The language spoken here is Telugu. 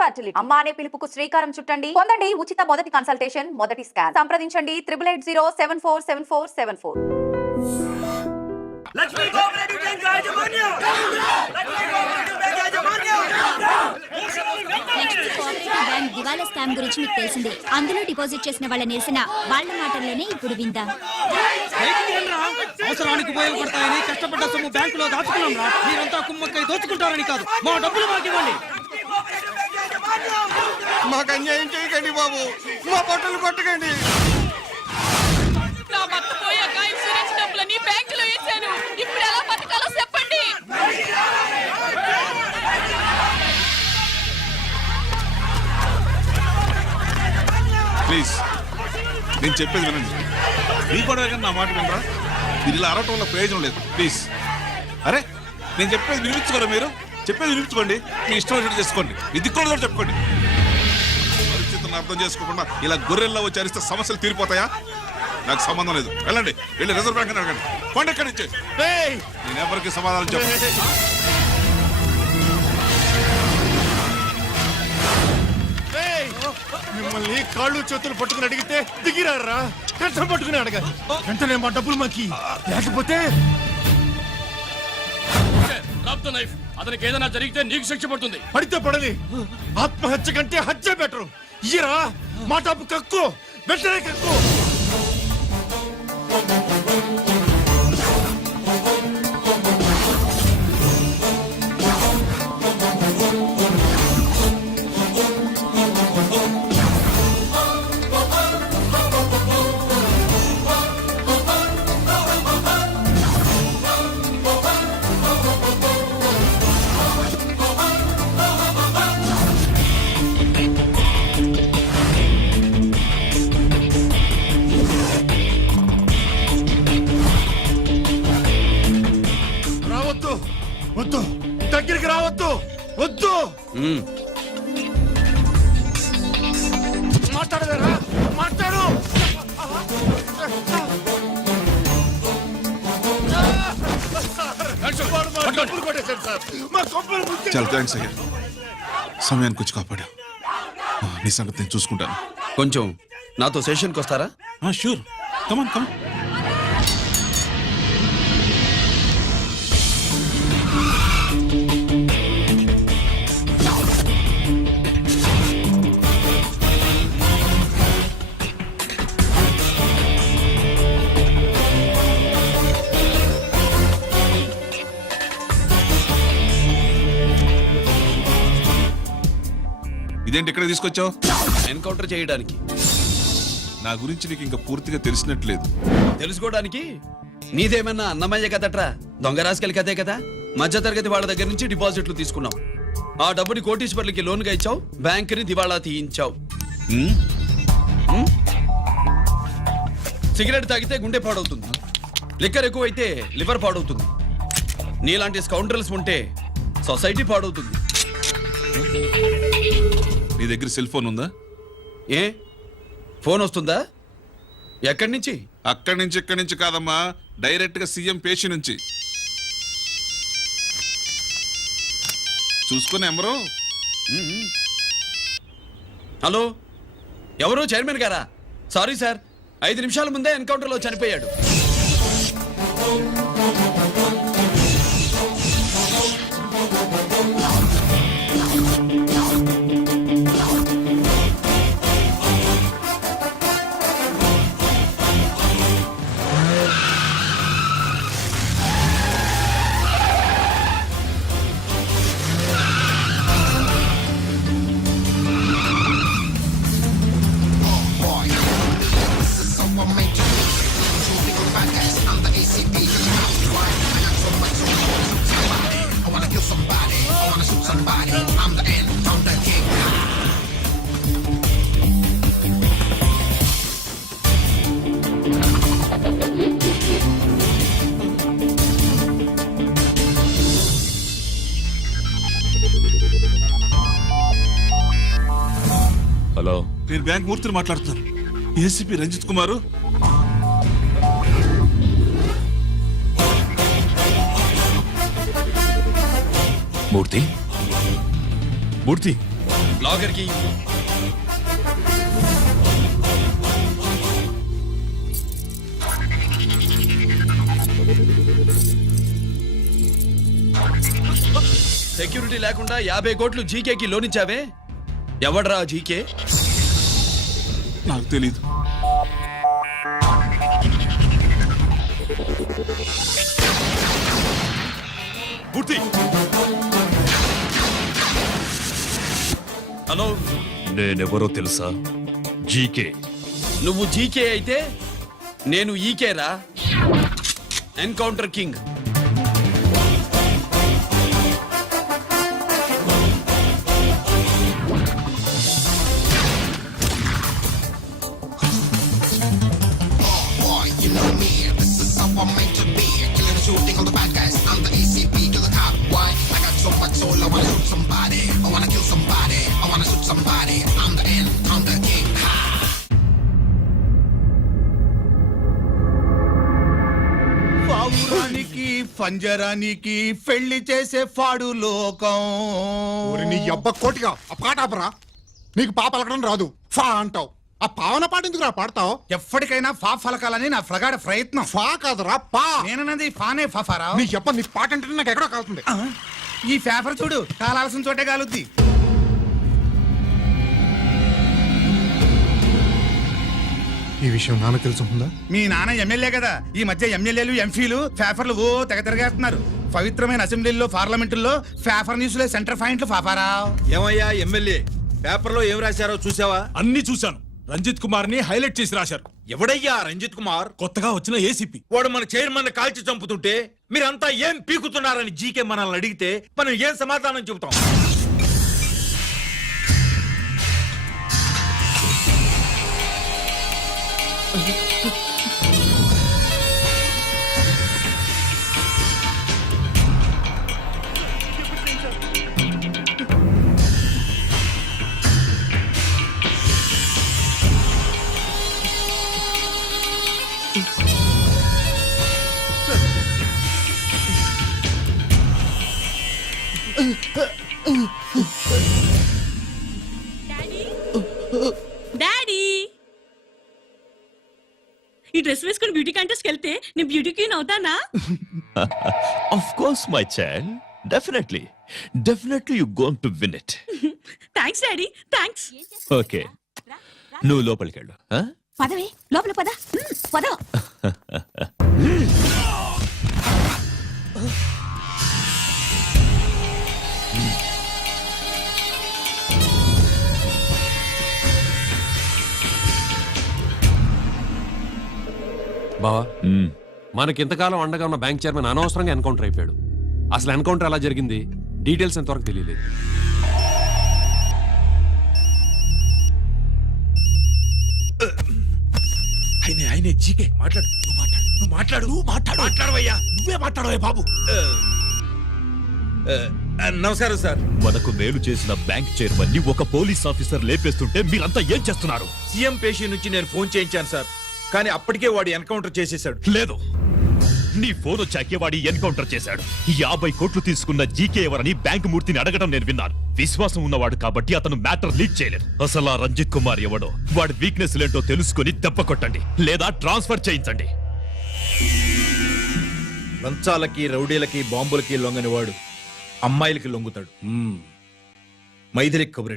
ఫెర్టిలిటీ అమ్మా అనే పిలుపుకు శ్రీకారం చుట్టండి. పొందండి ఉచిత మొదటి కన్సల్టేషన్, మొదటి స్కాన్. సంప్రదించండి 8880744744. లక్ష్మీ కోఆపరేటివ్ బ్యాంక్ యాజమాన్యం. లక్ష్మీ కోఆపరేటివ్ బ్యాంక్ యాజమాన్యం. లక్ష్మీ కోఆపరేటివ్ బ్యాంక్ దివాలా స్కామ్ గురించి మీకు తెలిసిందే. అందులో డిపాజిట్ చేసిన వాళ్ళ నిరసన వాళ్ళ మాటల్లోనే ఇప్పుడు విందాం. అవసరానికి ఉపయోగపడతాయని కష్టపడ్డ సొమ్ము బ్యాంకులో దాచుకున్నాం రా. మీరంతా కుమ్మక్కై దోచుకుంటారని కాదు, మా డబ్బులు మాకు ఇవ్వండి. మాకు అన్యాయం చేయకండి బాబు, మా బట్టలు కొట్టకండి. నా భర్త పోయాక ఇన్సూరెన్స్ డబ్బులని బ్యాంకులో వేశాను. ఇప్పుడు ఎలా బతకాలో చెప్పండి. ప్లీజ్ నేను చెప్పేది వినండి. మీ కూడా నా మాట వినరా? మీరు ఇలా అరవటం వల్ల ప్రయోజనం లేదు. ప్లీజ్ అరే నేను చెప్పేది వినిపించుకోరా? మీరు చెప్పేది వినిపించుకోండి, మీ ఇష్టం వచ్చినట్టు చేసుకోండి. మీ దిక్కులు కూడా చెప్పుకోండి. పరిస్థితులను అర్థం చేసుకోకుండా ఇలా గొర్రెల్లో వచ్చి అరిస్తే సమస్యలు తీరిపోతాయా? నాకు సంబంధం లేదు. వెళ్ళండి, వెళ్ళి రిజర్వ్ బ్యాంక్ అడగండి. కొండ ఎక్కడి నుంచి నేను ఎవరికి సమాధానం చెప్పండి. మిమ్మల్ని కాళ్ళు చేతులు పట్టుకుని అడిగితే దిగిరారా? కష్టం పట్టుకుని అడగాలి. వెంటనే మా డబ్బులు మాకి, లేకపోతే అతనికి ఏదైనా జరిగితే నీకు శిక్ష పడుతుంది. పడితే పడని, ఆత్మహత్య కంటే హత్య బెటరు. ఇయ్యరా మా డబ్బు, కక్కు, వెంటనే కక్కు. వద్దు, దగ్గరికి రావద్దు, వద్దు. మాట్లాడలేరా? మాట్లాడు. చాలా థ్యాంక్స్ అయ్యా, సమయానికి వచ్చి కాపాడా. నీ సంగతి నేను చూసుకుంటాను. కొంచెం నాతో సెషన్కి వస్తారా? షూర్, కమాన్ కమాన్. ఇదేంటి ఇక్కడ తీసుకొచ్చావు? ఎన్కౌంటర్ చేయడానికి. నా గురించి నీకు ఇంకా పూర్తిగా తెలిసినట్లేదు. తెలుసుకోవడానికి నీదేమన్నా అన్నమయ్య కదట్రా, దొంగ రాసుకెళ్ళి కదే కదా. మధ్య తరగతి వాళ్ళ దగ్గర నుంచి డిపాజిట్లు తీసుకున్నావు. ఆ డబ్బుని కోటీశ్వర్లకి లోన్గా ఇచ్చావు, బ్యాంకుని దివాళా తీయించావు. సిగరెట్ తాగితే గుండె పాడవుతుంది, లిక్కర్ ఎక్కువైతే లివర్ పాడవుతుంది. నీలాంటి స్కౌండ్రల్స్ ఉంటే సొసైటీ పాడవుతుంది. నీ దగ్గర సెల్ ఫోన్ ఉందా? ఏ ఫోన్ వస్తుందా? ఎక్కడి నుంచి? అక్కడి నుంచి ఇక్కడి నుంచి కాదమ్మా, డైరెక్ట్ గా సీఎం పేషి నుంచి. చూసుకుని ఎవరు? హలో, ఎవరు? చైర్మన్ గారా? సారీ సార్, 5 నిమిషాల ముందే ఎన్కౌంటర్లో చనిపోయాడు. హలో, నేను బ్యాంక్ మూర్తిని మాట్లాడుతున్నాను. ఏసీపీ రంజిత్ కుమారు. మూర్తి, మూర్తి లాకర్ కి సెక్యూరిటీ లేకుండా 50 కోట్లు జీకేకి లోన్ ఇచ్చావే, ఎవడ్రా జీకే? నాకు తెలీదు. పూర్తి. హలో, నేనెవరో తెలుసా? జీకే. నువ్వు జీకే అయితే నేను ఈకేరా, ఎన్కౌంటర్ కింగ్. పావురానికి పంజరానికి పెళ్లి చేసే ఫాడు లోకం. నీ అబ్బ కోటిగా ఆ పాట ఆపరా. నీకు పాప పలకడం రాదు, ఫా అంటావు. ఆ పావన పాట ఎందుకు రా పాడతావు? ఎప్పటికైనా ఫా ఫలకాలని నా ప్రగాఢ ప్రయత్నం. ఫా కాదురా పా. నేనన్నది ఫానే ఫారా. నీ చెప్ప నీ పాట అంటే నాకు ఎక్కడో కాలుతుంది. ఈ పేపర్ చూడు, కాలాల్సిన చోటే కాలుద్ది. ఈ విషయం నాన్న తెలుసుకుందా? మీ నాన్న ఎమ్మెల్యే కదా, ఈ మధ్య ఎమ్మెల్యేలు ఎంపీలు పేపర్లు ఓ తెగ తిరగేస్తున్నారు. పవిత్రమైన అసెంబ్లీల్లో పార్లమెంటుల్లో పేపర్ న్యూస్లే సెంటర్ పాయింట్లు ఫాఫారా. ఏమయ్యా ఎమ్మెల్యే, పేపర్లో ఏం రాశారో చూసావా? అన్ని చూశాను. రంజిత్ కుమార్ ని హైలైట్ చేసి రాశారు. ఎవడయ్యా రంజిత్ కుమార్? కొత్తగా వచ్చిన ఏసీపీ. వాడు మన చైర్మన్ కాల్చి చంపుతుంటే మీరంతా ఏం పీకుతున్నారని జీకే మనల్ని అడిగితే మనం ఏం సమాధానం చెబుతాం? డాడీ, ఈ డ్రెస్ వేసుకుని బ్యూటీ కాంటెస్ట్ వెళ్తే నేను బ్యూటీ క్వీన్ అవుతానా? Of course, my child. Definitely. Definitely you're going to win it. Thanks daddy, thanks. Okay. నువ్వు లోపలికి వెళ్ళు. పదవే లోపల పద. పద. బావా, మనకింతకాలం అండగా ఉన్న బ్యాంక్ చైర్మన్ అనవసరంగా ఎన్కౌంటర్ అయిపోయాడు. అసలు ఎన్కౌంటర్ ఎలా జరిగింది, డీటెయిల్స్ ఎంతవరకు తెలియలేదు. ఆయనే జీకే. మాట్లాడు, మాట్లాడవయ్యా. నువ్వే మాట్లాడవే బాబు. నమస్కారం సార్. మనకు మేలు చేసిన బ్యాంక్ చైర్మన్ ని ఒక పోలీస్ ఆఫీసర్ లేపేస్తుంటే మీరంతా ఏం చేస్తున్నారు? సీఎం పేషీ నుంచి నేను ఫోన్ చేయించాను సార్, కానీ అప్పటికే వాడు ఎన్కౌంటర్ చేసేశాడు. లేదు, నీ ఫోన్ వచ్చాకే వాడి ఎన్కౌంటర్ చేశాడు. 50 కోట్లు తీసుకున్న జీకే ఎవరని బ్యాంకు మూర్తిని అడగడం నేను విన్నాను. విశ్వాసం ఉన్నవాడు కాబట్టి అతను మ్యాటర్ లీక్ చేయలేదు. అసలు ఆ రంజిత్ కుమార్ ఎవడో, వాడి వీక్నెస్ ఏంటో తెలుసుకుని దెబ్బ కొట్టండి, లేదా ట్రాన్స్ఫర్ చేయించండి. లంచాలకి, రౌడీలకి, బాంబులకి లొంగని వాడు అమ్మాయిలకి లొంగుతాడు. మైథిలికి కబురు